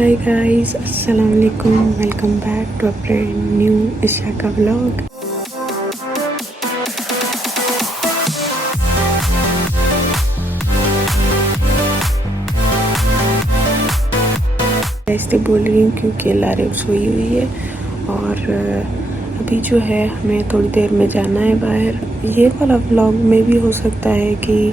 हाय guys, अस्सलाम वालेकुम, welcome back to a brand new Isha का व्लॉग। ऐसे बोल रही हूँ क्योंकि लारिब सोई हुई है और अभी जो है हमें थोड़ी देर में जाना है बाहर। ये वाला व्लॉग में भी हो सकता है कि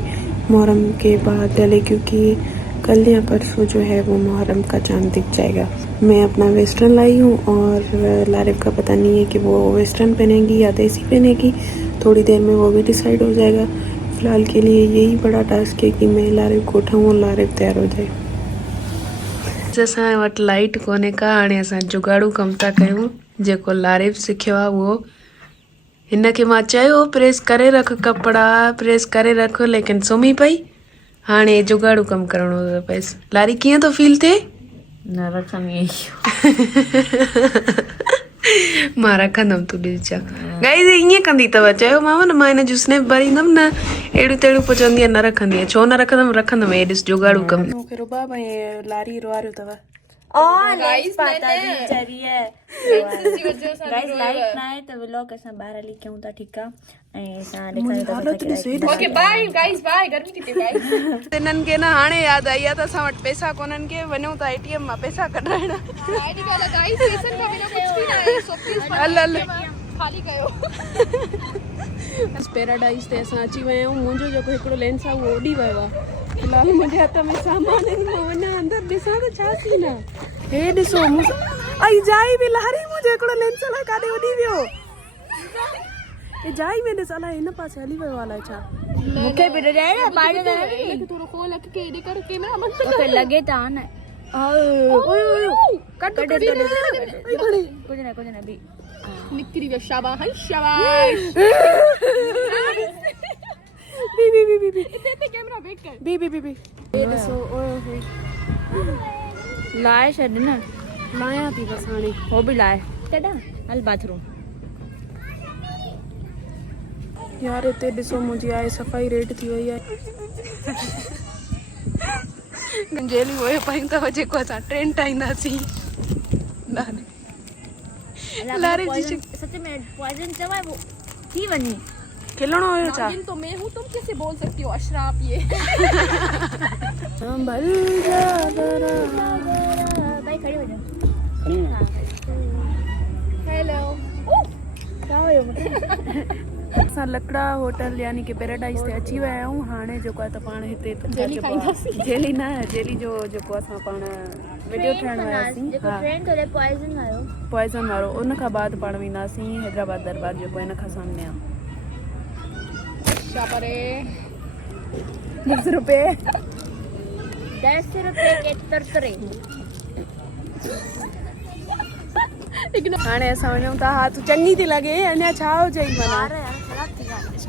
मुहर्रम के बाद डले, क्योंकि कल या परसों जो है वो मुहर्रम का चांद दिख जाएगा। मैं अपना वेस्टर्न लाई हूँ और लारिब का पता नहीं है कि वो वेस्टर्न पहनेगी या देसी पहनेगी। थोड़ी देर में वो भी डिसाइड हो जाएगा। फ़िलहाल के लिए यही बड़ा टास्क है कि मैं लारिब को उठाऊँ और लारिब तैयार हो जाए। असां वटि लाइट कोन्हे का, हाणे असां जुगाड़ू कमु था कयूं। जेको लारिब सिखियो आहे उहो हिनखे मां चयो प्रेस करे रख कपिड़ा, प्रेस करे रख, लेकिन सुम्ही पई। हाणे जुगाड़ू कमु करिणो थो पएसि। लारी कीअं थो फील थिए? न रखंदी मां रखंदमि, तूं ॾिसजां। गाइस ईअं कंदी अथव, चयोमांव न मां हिन जूं स्नैप भरींदमि न। अहिड़ियूं तेड़ियूं पोइ चवंदी आहे न रखंदी आहे। छो न रखंदमि, रखंदमि। हे ॾिस जुगाड़ू कमु। मूंखे रुबाब ऐं लारी रुआरियो अथव। गाइस पता दिनचरी है गाइस लाइट ना है तो व्लॉग असां ॿाहिरि हली कयूं था, ठीकु आहे। ऐं असां ॾेखारियो ओके बाय गाइस, बाय। गर्मी कितनी गाइस हिननि खे न हाणे यादि आई आहे त असां वटि पैसा कोन्हनि, के वञूं था एटीएम मां पैसा कढाइण। आईडी वाला गाइस पैसन का बिना कुछ भी ना है। सो प्लीज हल हल खाली कयो। पैराडाइज ते असां अची विया आहियूं। मुंहिंजो जेको हिकिड़ो लेंस आहे उहो उॾी वियो आहे। फ़िलहाल मुंहिंजे हथ में सामान आहिनि, मां वञा अंदरि ॾिसां त छा सीन आहे। हे ॾिसो आई जाई बि लारी मुंहिंजो हिकिड़ो लेंस अलाए काॾे उॾी वियो। हे जाई में ॾिस अलाए हिन पासे हली वियो अलाए छा। मूंखे बि ॾिजाए न पाड़े लेके थोड़ो खोल रख के एडी कर कैमरा बंद कर। मूंखे लॻे त न कट कुझु न बि निकरी वे। शाबाश शाबाश। बी इते कैमरा बैक कर। बी हे ॾिसो। ओए लाए छॾ न, लाया थी बसि हाणे। हो बि लाए कॾा हल बाथरूम। यार हिते ॾिसो मुंहिंजी आहे सफ़ाई रेड थी वई आहे। गंजेली उहे पायूं अथव जेको असां ट्रेन ठाहींदासीं। लारिब जी सच में पॉइजन चवाए वो थी वञे खिलणो हुयो छा? तो मैं हूं, तुम कैसे बोल सकती हो अशराफ ये। भाई खड़ी हो जा। हेलो क्या हुयो? असां लकड़ा होटल यानी कि पैराडाइज ते अची विया आहियूं। हाणे जेको आहे त पाण हिते जेली न जेली जो जेको असां पाण वीडियो ठाहिण वियासीं, पॉइज़न वारो, उन खां बाद पाण वेंदासीं हैदराबाद दरबार जेको हिन खां सामने आहे। 10 रुपए के तरतरे। हाणे असां वञूं था। हा तूं चङी थी लॻे, अञा छा हो चई माना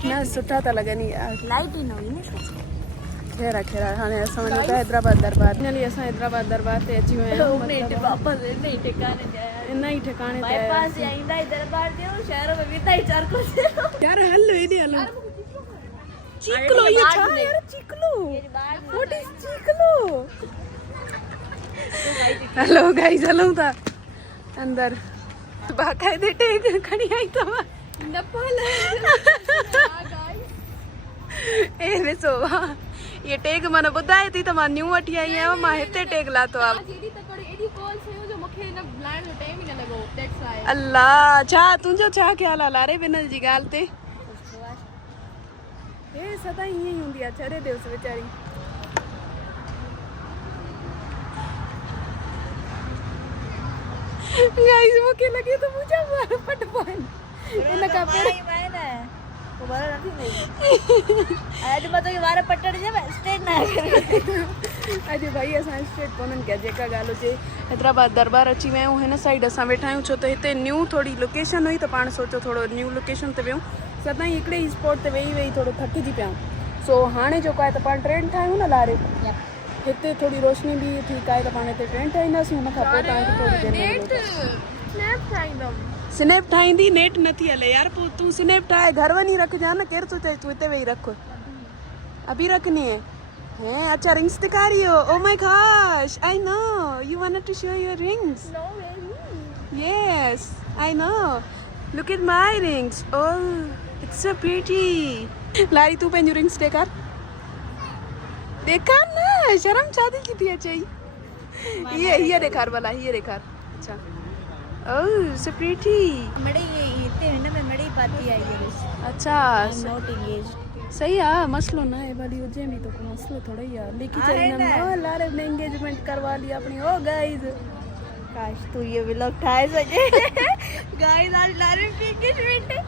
न सुठा था लॻनि यार। लाइट ई न हुई न। ख़ैर आहे। हाणे असां वञूं था हैदराबाद दरबार। फाइनली असां हैदराबाद दरबार ते अची विया आहियूं। इन ई ठिकाणे बाईपास या ईंदा ई दरबार थियो, शहर में वेंदा ई चारको थियो। यार हल हेॾे हलो। चिकलो ये छा यार? चिकलो व्हाट इज चिकलो? हेलो गाइस, हलूं था अंदर। बाकायदे टेक खणी आई अथव नपल। ए ॾिसो ये टेग माना ॿुधाए थी त मां न्यू वठी आई आहियां। मां हिते टेग लाथो आहे। जेडी तकड़ी एडी कॉल थियो जो मूंखे न ब्लाइंड जो टाइम ई न लॻो। That's why. अल्लाह, छा तुंहिंजो छा ख़्याल आहे लारे बिन जी ॻाल्हि ते? हे सदाईं ईअं ई हूंदी आहे, छॾे ॾियोसि वीचारी। गाइस मूंखे लॻे थो मुंहिंजा वार पट पवनि इन खां पहिरीं। अॼु मां तोखे वार पटण जे स्ट्रेट न अॼु भाई असां स्ट्रेट कोन्हनि कया, जेका ॻाल्हि हुजे। हैदराबाद दरबार अची विया आहियूं। हिन साइड असां वेठा आहियूं छो त हिते न्यू थोरी लोकेशन हुई त पाण सोचो थोरो न्यू लोकेशन ते वियूं। सदाईं हिकिड़े ई स्पॉट ते वेही थोरो थकिजी पिया। सो हाणे जेको आहे त पाण ट्रेन ठाहियूं न लारे। हिते थोड़ी रोशनी भी ठीक आहे त पाण हिते ट्रेन ठाहींदासीं। हुन खां पोइ तव्हांखे थोरी देरि स्नैप ठाहींदी। नेट नथी हले यार। पोइ तूं स्नैप ठाहे घर वञी रखजां न। केरु थो चए तूं हिते वेही रख? अभी रखनी है हैं अच्छा रिंग्स दिखा रही हो oh my gosh I know you wanted to show your rings No, really? yes I know look at my rings oh it's so pretty लारी तू पंहिंजूं रिंग्स ॾेखार न शर्म छाती की थी अचई ये ॾेखार भला ये ॾेखार अच्छा oh so pretty मड़े ये इतने हिन में मड़े पाती आई है बस अच्छा नॉट एंगेज्ड सही है मसलो ना है वाली हुजे भी तो कोई मसलो थोड़ा ही है लेकिन चलना ना लारे ने एंगेजमेंट करवा लिया अपनी ओ गाइस काश तू ये व्लॉग ठाए सके गाइस आज लारे की एंगेजमेंट है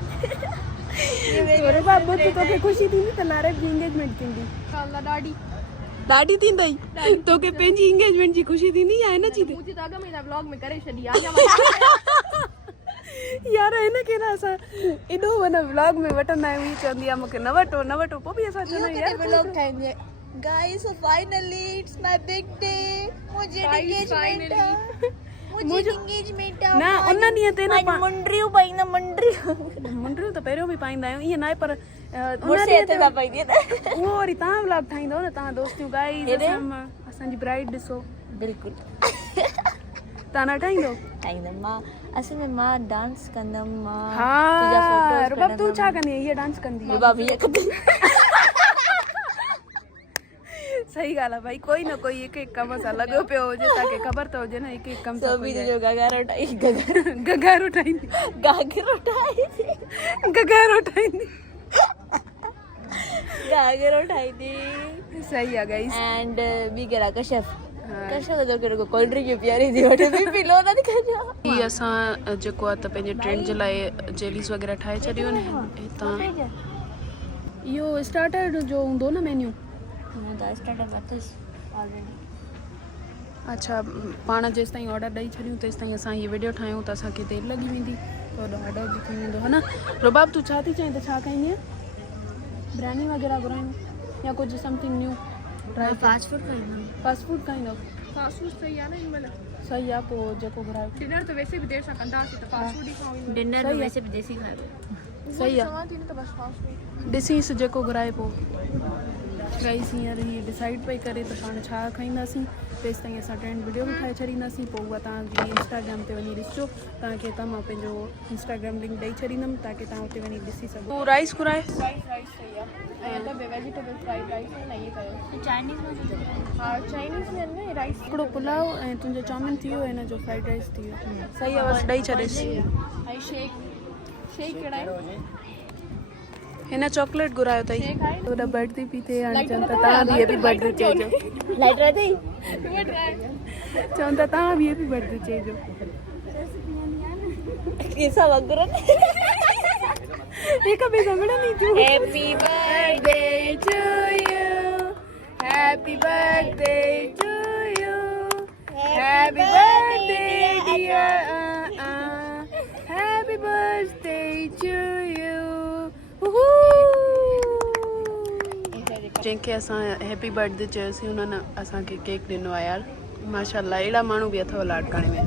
अरे बाबू तो के खुशी थी तो लारे की एंगेजमेंट थींदी अल्लाह ॾाढी ॾाढी थींदई तो के पंहिंजी एंगेजमेंट जी खुशी थी नहीं है ना जी मुझे तो अॻ में हिन व्लॉग में करे छॾी आ यार है ना के ना असां एॾो वना व्लॉग में वठंदा आहियूं ही चवंदी आहे मूंखे न वठो पोइ बि असां चवंदा आहियूं यार व्लॉग ठाएंगे guys finally it's my big day मुझे एंगेजमेंट है मुझे एंगेजमेंट है ना उन ॾींहं ते न मुंडरियूं पाई ना मुंडरियूं मुंडरियूं त पहिरियों बि पाईंदा आहियूं ईअं न आहे पर मुझे एते ना पाई दी उहो वरी तव्हां व्लॉग ठाहींदो न तव्हां दोस्तियूं गाइस असांजी ब्राइड ॾिसो बिल्कुल तव्हां न ठाहींदो ठाहींदमि मां असल में मां डांस कंदमि मां हा तुंहिंजा फोटोस रुबाब तूं छा कंदी हीअ डांस कंदी रुबाब हीअ कंदी सही ॻाल्हि आहे भाई कोई न कोई हिकु हिकु कम सां लॻो पियो हुजे तव्हांखे ख़बर त हुजे न हिकु हिकु कम सां सोभी जो गगारो ठाही गगारो ठाहींदी गागरो ठाही गगारो ठाहींदी गागरो ठाही थी सही आहे गाइस एंड बी कहिड़ा कश्यप कश्यप जो कहिड़ो कोल्ड ड्रिंक प्यारी थी वठे बि पिलो न दिखाजो हीअ असां जेको आहे त पंहिंजे ट्रेंड जे लाइ जेलीस वग़ैरह ठाहे छॾियूं आहिनि हितां इहो स्टार्टर जो हूंदो न मेन्यू अच्छा पाण जेसि ताईं ऑडर ॾेई छॾियूं तेसि ताईं असां हीअ वीडियो ठाहियूं त असांखे देरि लॻी वेंदी त ऑडर बि थी वेंदो है न रुबाब तूं छा थी चईं त छा खाईंदीअं बिरयानी वग़ैरह घुरायूं या कुझु something new try fast food खाईंदमि फास्ट फूड खाईंदो फास्ट फूड सही आहे न हिन महिल सही आहे पोइ जेको घुरायो डिनर त वैसे बि देरि सां कंदासीं त फास्ट फूड ई खाऊं डिनर में वैसे भी देसी खाइबो सही आहे चवां थी न त बसि फास्ट फूड ॾिसीसि जेको घुराए पोइ गाइस हींअर हीअ डिसाइड पई करे त पाण छा खाईंदासीं तेसि ताईं असां ट्रेंड वीडियो बि ठाहे छॾींदासीं पोइ उहा तव्हांजी इंस्टाग्राम ते वञी ॾिसजो तव्हांखे त मां पंहिंजो इंस्टाग्राम लिंक ॾेई छॾींदमि ताकी तव्हां हुते वञी ॾिसी सघो तूं राइस घुराए राइस सही आहे ऐं त वेजिटेबल फ्राइड राइस आहे न इहे कयो चाइनीज में हा चाइनीज़ में न राइस हिकिड़ो पुलाव ऐं तुंहिंजो चाउमीन थी वियो हिन जो फ्राइड राइस थी वियो सही आहे बसि ॾेई छॾेसि ऐं शेक कहिड़ा आहिनि हिन चॉकलेट घुरायो अथई शेक आहे थोरा बर्ड थी पी थिए हाणे चवनि था तव्हां बि इहे बि बर्ड चइजो लाइट रहती चवनि था तव्हां बि इहे बि बर्ड चइजो कैसा वगुरन हिक ॿिए सां मिलंदी थियूं happy birthday to you happy birthday to you happy birthday dear happy birthday to you जंहिंखे असां हैप्पी बर्थडे चयोसीं हुननि असांखे केक ॾिनो आहे यार माशाल्लाह अहिड़ा माण्हू बि अथव लाडकाणे में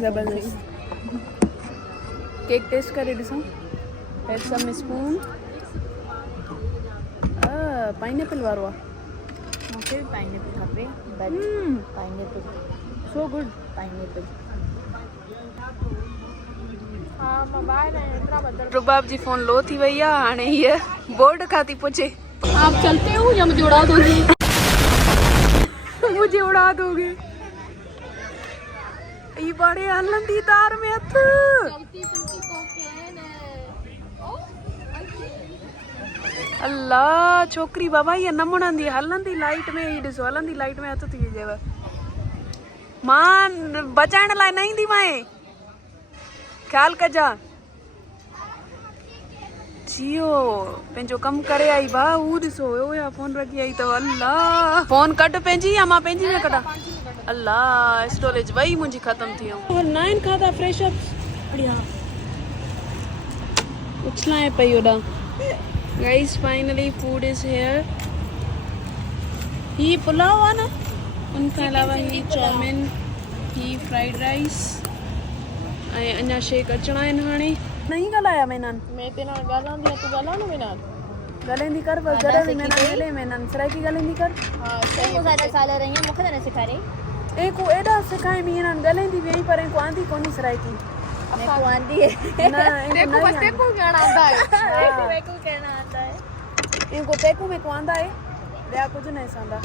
ज़बरदस्त केक टेस्ट करे ॾिसूं हैव सम स्पून पाइनएप्पल वारो आहे मूंखे बि पाइनएप्पल खपे but pineapple so good pineapple हा मां ॿाहिरि आहियां एतिरा बदल रुबाब जी फ़ोन लो थी वई आहे हाणे हीअ बोर्ड खां थी पुछे आप चलते हो या मुझे उड़ा दोगे मुझे उड़ा दोगे ये बड़े हलंदी तार में हथ चलती चलती कोकेन ओ अल्लाह छोकरी बाबा ये न मुड़ंदी हलंदी लाइट में ही ॾिसो हलंदी लाइट में हथ थी विजेव मां बचाइण लाइ न ईंदी माए ख्याल कजा जियो पंहिंजो कमु करे आई भाउ हू ॾिसो हुया फोन रखी आई अथव अल्लाह फोन कट पंहिंजी या मां पंहिंजी में कढां अल्लाह स्टोरेज वई मुंहिंजी ख़तम थी वियूं नाइन खाधा फ्रेश अप बढ़िया उछलाए पई होॾां guys finally food is here ही पुलाव आहे न उनखां अलावा ही चाउमीन ही फ्राइड राइस ऐं अञा शेक अचणा आहिनि हाणे नहीं ॻाल्हाया मैनान मैं तेरे नाल ॻाल्हांदी आहियां तूं ॻाल्हा न मेरे नाल गलेंदी कर बस जरा भी मैंने मिले मैं नंसरा की गलेंदी कर हां सही वो ज्यादा साल रही है मुखे ने सिखा रही एक को एडा सिखाए मी नन गलेंदी भी पर को आंदी कोनी सराई की मैं को आंदी है ना देखो बस देखो गाना आता है मैं को कहना आता है इनको तेको में को आंदा है बया कुछ नहीं सांदा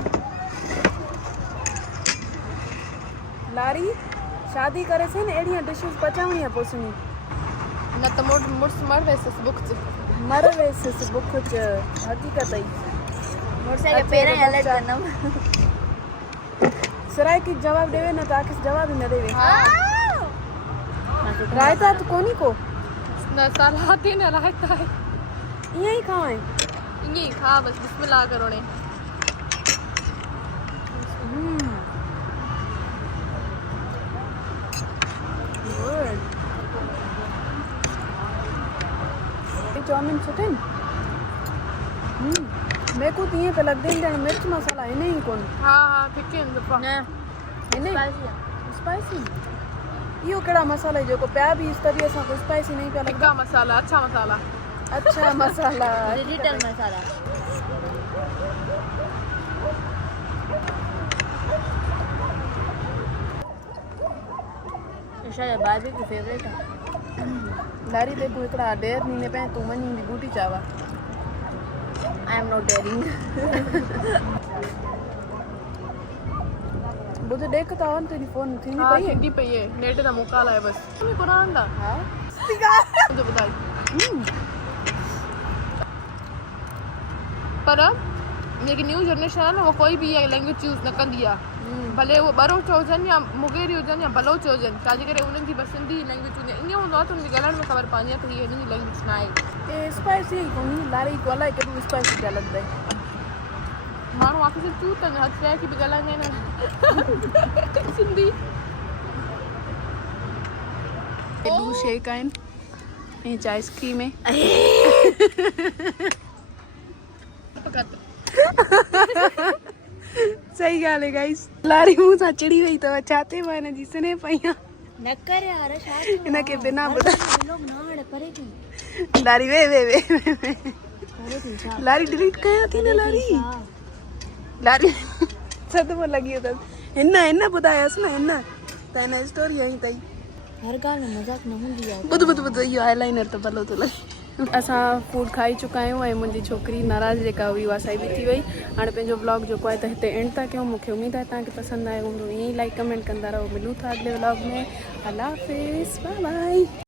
लारी शादी करे से ने एड़िया डिशेस पचावणी पोसनी न त मुर्स मर वैसे बुक मर वैसे बुख च हकीकत है मोरसे के पेरा अलग करना सराय की जवाब देवे ना ताकि जवाब ही न देवे हां रायता तो कोनी को न सलाते न रायता है यही खाए ये खा बस बिस्मिल्लाह करो ने चाउमीन सुठे मेरे को तीन पे लग दें मिर्च मसाला है नहीं कौन हां ठीक है दफा ना है नहीं स्पाइसी यो केड़ा मसाला है जो को प्या भी इस तरीके से को स्पाइसी नहीं पे लगता टिक्का मसाला अच्छा मसाला डिजिटल मसाला शायद बाबी की फेवरेट है लारी देखो एकड़ा डेर नी पे तू मनी दी बूटी चावा आई एम नॉट डेयरिंग बुझे देखता हूं तेरी फोन थी नहीं हां पई ठीक ही है नेट दा मुकाला है बस तुम्हें कुरान दा हां मुझे बताई पर ये न्यू जनरेशन है ना वो कोई भी लैंग्वेज चूज न कंदी आहे भले वो बरोच हुजनि या मुगेरी हुजनि या बलोच हुजनि छाजे करे उन्हनि जी पसंदी लैंग्वेज हूंदी आहे ईअं हूंदो आहे त उनखे ॻाल्हाइण में ख़बर पवंदी आहे त हीअ हिननि जी लैंग्वेज न आहे ए स्पाइसी कोनी लारी को अलाए केॾो स्पाइसी क्या लगदा है माण्हू आख़िर सिर्फ़ चूं अथनि हथ चए की बि ॻाल्हाईंदा आहिनि सिंधी एडू शेक आहिनि ऐं आइसक्रीम है सही ॻाल्हि है गाइस लारी मूं सां चिड़ी वई अथव छाते मां हिन जी सुने पईं न कर यार शादी हिनखे बिना ॿुधाए लोग ना हड़े परे थी लारी वे परे थी छा लारी डिलीट कयां थी न लारी लारी सदमो लॻी वियो अथसि हिन ॿुधायसि न हिन त हिन स्टोरी आई अथई हर गाल में मजाक न हुंदी है ॿुध इहो आईलाइनर त भलो थो लॻे असां फूड खाई चुका आहियूं ऐं मुंहिंजी छोकिरी नाराज़ जेका हुई उहा साई बि थी वई हाणे पंहिंजो व्लॉग जेको आहे त हिते एंड था कयूं मूंखे उमेदु आहे तव्हांखे पसंदि आयो हूंदो ईअं ई लाइक कमेंट कंदा रहो मिलूं था अॻिले व्लॉग में अल्लाह हाफ़िज़ बाय बाय